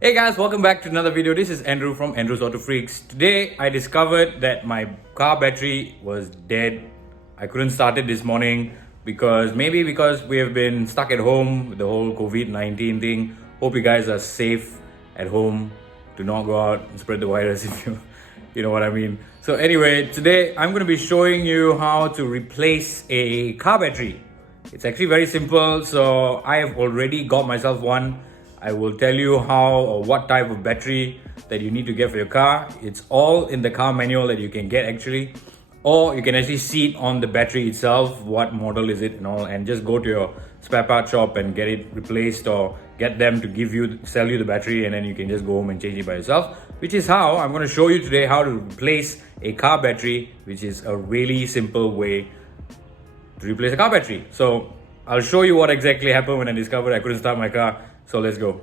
Hey guys, welcome back to another video. This is Andrew from Andrew's Auto Freaks. Today I discovered that my car battery was dead. I couldn't start it this morning because we have been stuck at home with the whole COVID-19 thing. Hope you guys are safe at home. Do not go out and spread the virus if you know what I mean. So anyway, today I'm going to be showing you how to replace a car battery. It's actually very simple. So I have already got myself one. I will tell you how or what type of battery that you need to get for your car. It's all in the car manual that you can get actually, or you can actually see it on the battery itself, what model is it and all, and just go to your spare part shop and get it replaced or get them to sell you the battery, and then you can just go home and change it by yourself, which is how I'm going to show you today how to replace a car battery, which is a really simple way to replace a car battery. So I'll show you what exactly happened when I discovered I couldn't start my car. So let's go.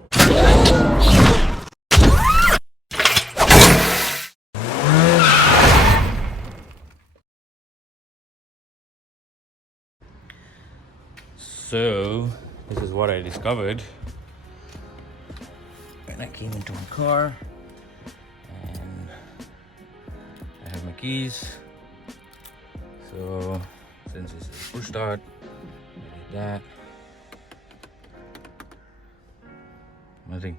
So this is what I discovered when I came into my car, and I have my keys. So since this is push start, I did that. Nothing.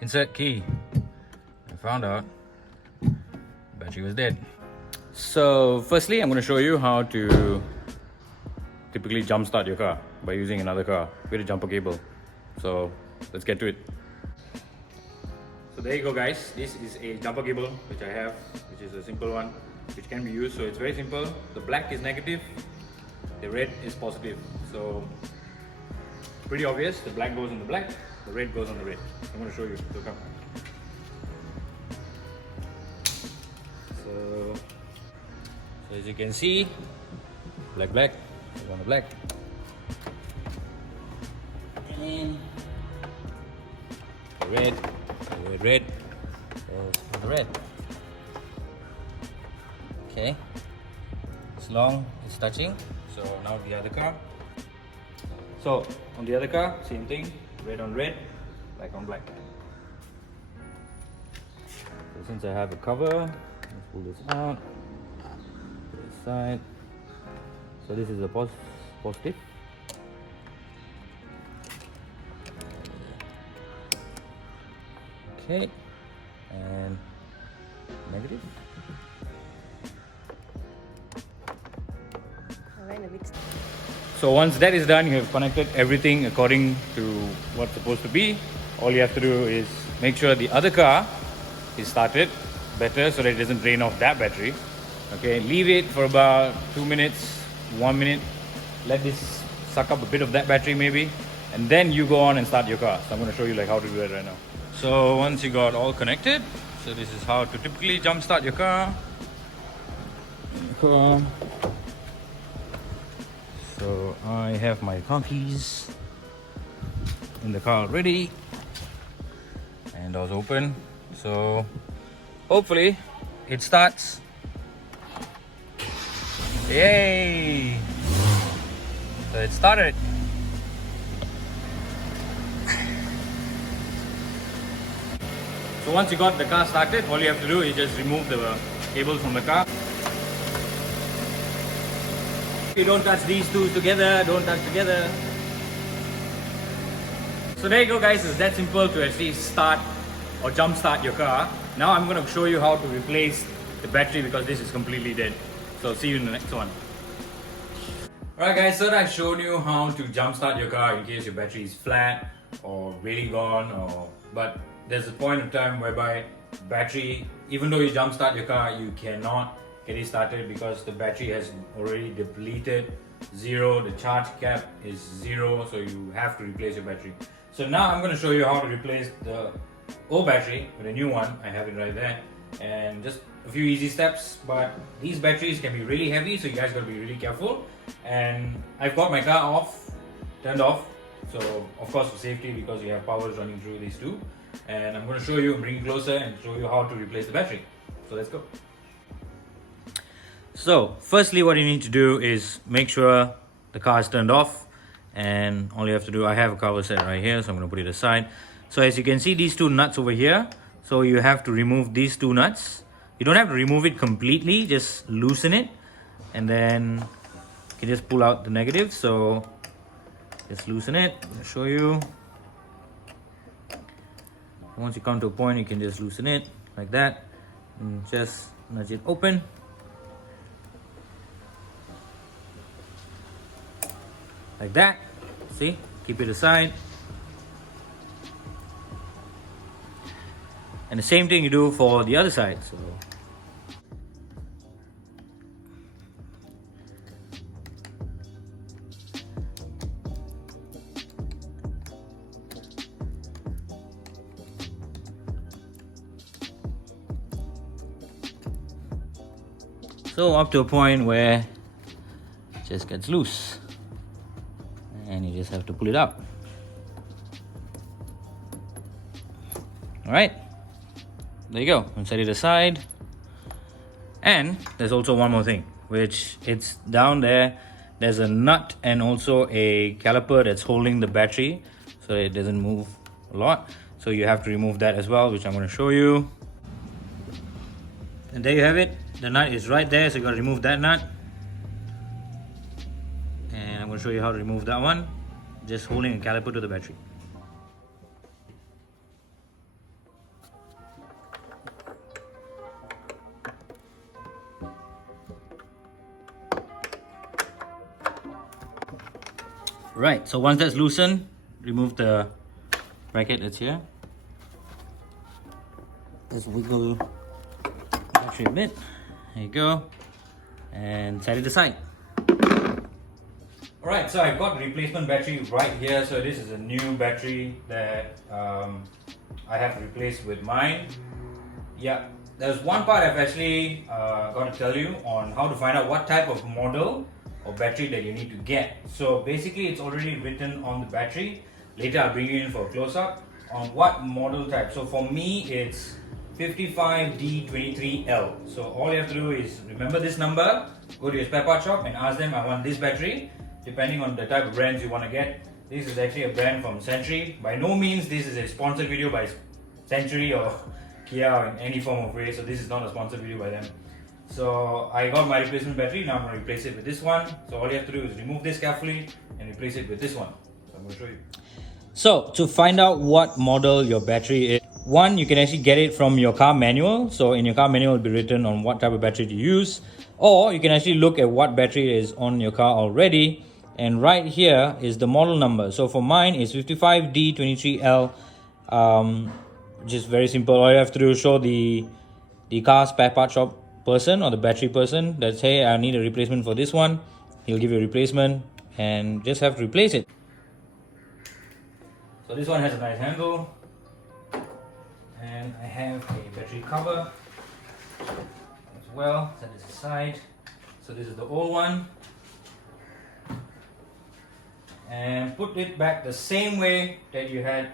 Insert key. I found out the battery was dead. So firstly, I'm going to show you how to typically jumpstart your car by using another car with a jumper cable. So let's get to it. So there you go guys, this is a jumper cable which I have, which is a simple one which can be used. So it's very simple. The black is negative, the red is positive. So pretty obvious, the black goes on the black, the red goes on the red. I'm going to show you. So come. So as you can see, black black goes on the black, and the red goes on the red. Okay, as long it's touching. So now the other car. So on the other car, same thing, red on red, black on black. So since I have a cover, let's pull this out, put it aside. So this is a positive. Okay, and negative. So once that is done, you have connected everything according to what's supposed to be. All you have to do is make sure the other car is started better so that it doesn't drain off that battery. Okay, leave it for about 2 minutes, 1 minute. Let this suck up a bit of that battery maybe, and then you go on and start your car. So I'm going to show you how to do it right now. So once you got all connected, so this is how to typically jump start your car. Cool. So I have my car keys in the car already, and doors open. So hopefully it starts. Yay! So it started. So once you got the car started, all you have to do is just remove the cables from the car. You don't touch these two together, don't touch together. So there you go guys, it's that simple to actually start or jump start your car. Now I'm going to show you how to replace the battery because this is completely dead. So see you in the next one. Alright guys, so I showed you how to jump start your car in case your battery is flat or really gone, but there's a point of time whereby battery, even though you jump start your car, you cannot get it started because the battery has already depleted, zero, the charge cap is zero, so you have to replace your battery. So now I'm going to show you how to replace the old battery with a new one. I have it right there, and just a few easy steps, but these batteries can be really heavy, so you guys got to be really careful. And I've got my car turned off, so of course for safety, because you have powers running through these two. And I'm going to show you, bring it closer and show you how to replace the battery. So let's go. So firstly, what you need to do is make sure the car is turned off, and all you have to do, I have a cover set right here, so I'm going to put it aside. So as you can see, these two nuts over here, so you have to remove these two nuts. You don't have to remove it completely, just loosen it, and then you can just pull out the negative. So just loosen it. I'll show you. Once you come to a point, you can just loosen it like that and just nudge it open. Like that. See? Keep it aside. And the same thing you do for the other side. So up to a point where it just gets loose. And you just have to pull it out. Alright. There you go. And set it aside. And there's also one more thing, which it's down there. There's a nut and also a caliper that's holding the battery so it doesn't move a lot. So you have to remove that as well, which I'm going to show you. And there you have it. The nut is right there, so you got to remove that nut. And I'm going to show you how to remove that one. Just holding a caliper to the battery. Right, so once that's loosened, remove the bracket that's here. Just wiggle the battery a bit. There you go. And set it aside. Alright, so I've got replacement battery right here. So this is a new battery that I have to replace with mine. Yeah, there's one part I've actually got to tell you on how to find out what type of model or battery that you need to get. So basically it's already written on the battery. Later I'll bring you in for a close-up on what model type. So for me it's 55D23L. So all you have to do is remember this number, go to your spare part shop and ask them, I want this battery, depending on the type of brands you want to get. This is actually a brand from Century. By no means this is a sponsored video by Century or Kia or in any form of way, so this is not a sponsored video by them. So I got my replacement battery, now I'm going to replace it with this one. So all you have to do is remove this carefully and replace it with this one. So I'm going to show you. So to find out what model your battery is, one, you can actually get it from your car manual. So in your car manual, it will be written on what type of battery to use. Or you can actually look at what battery is on your car already. And right here is the model number. So for mine, it's 55D23L. Which is very simple. All you have to do is show the car spare part shop person or the battery person that's, hey, I need a replacement for this one. He'll give you a replacement and just have to replace it. So this one has a nice handle. And I have a battery cover as well. Set this aside. So this is the old one. And put it back the same way that you had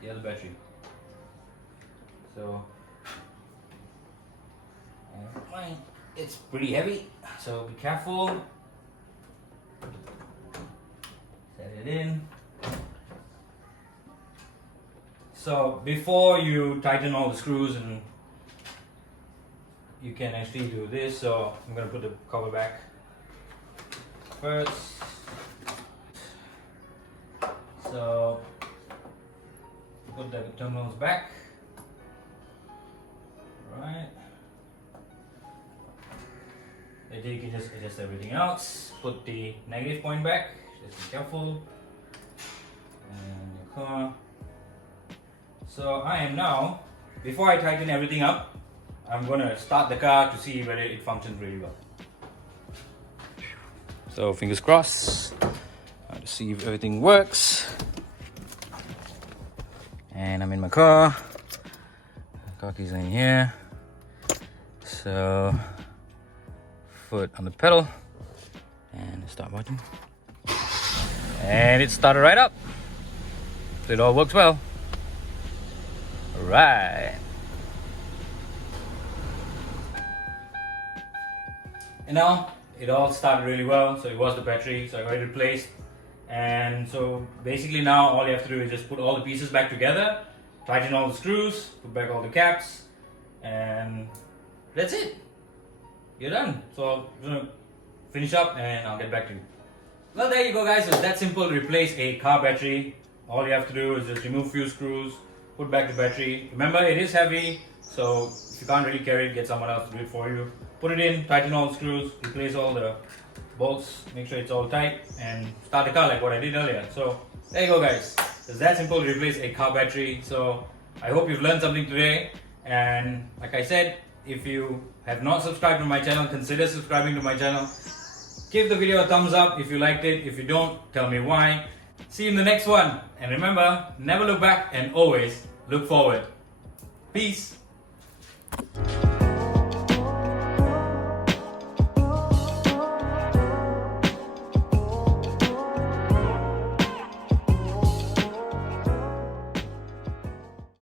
the other battery. So mine, it's pretty heavy, so be careful. Set it in. So before you tighten all the screws, and you can actually do this. So I'm going to put the cover back first. So put the terminals back. Right. Later you can just adjust everything else. Put the negative point back. Just be careful. And your car. So I am now, before I tighten everything up, I'm going to start the car to see whether it functions really well. So fingers crossed. To see if everything works. And I'm in my car. Car keys are in here. So foot on the pedal and the start button. And it started right up. So it all works well. Alright. And now it all started really well. So it was the battery, so I got it replaced. And so basically now all you have to do is just put all the pieces back together, tighten all the screws, put back all the caps, and that's it. You're done. So I'm gonna finish up and I'll get back to you. Well, there you go guys. It's that simple to replace a car battery. All you have to do is just remove a few screws, put back the battery. Remember, it is heavy, so if you can't really carry it, get someone else to do it for you. Put it in, tighten all the screws, replace all the bolts, make sure it's all tight, and start the car like what I did earlier. So there you go guys. It's that simple to replace a car battery. So I hope you've learned something today. And like I said, if you have not subscribed to my channel, consider subscribing to my channel. Give the video a thumbs up if you liked it. If you don't, tell me why. See you in the next one. And remember, never look back and always look forward. Peace.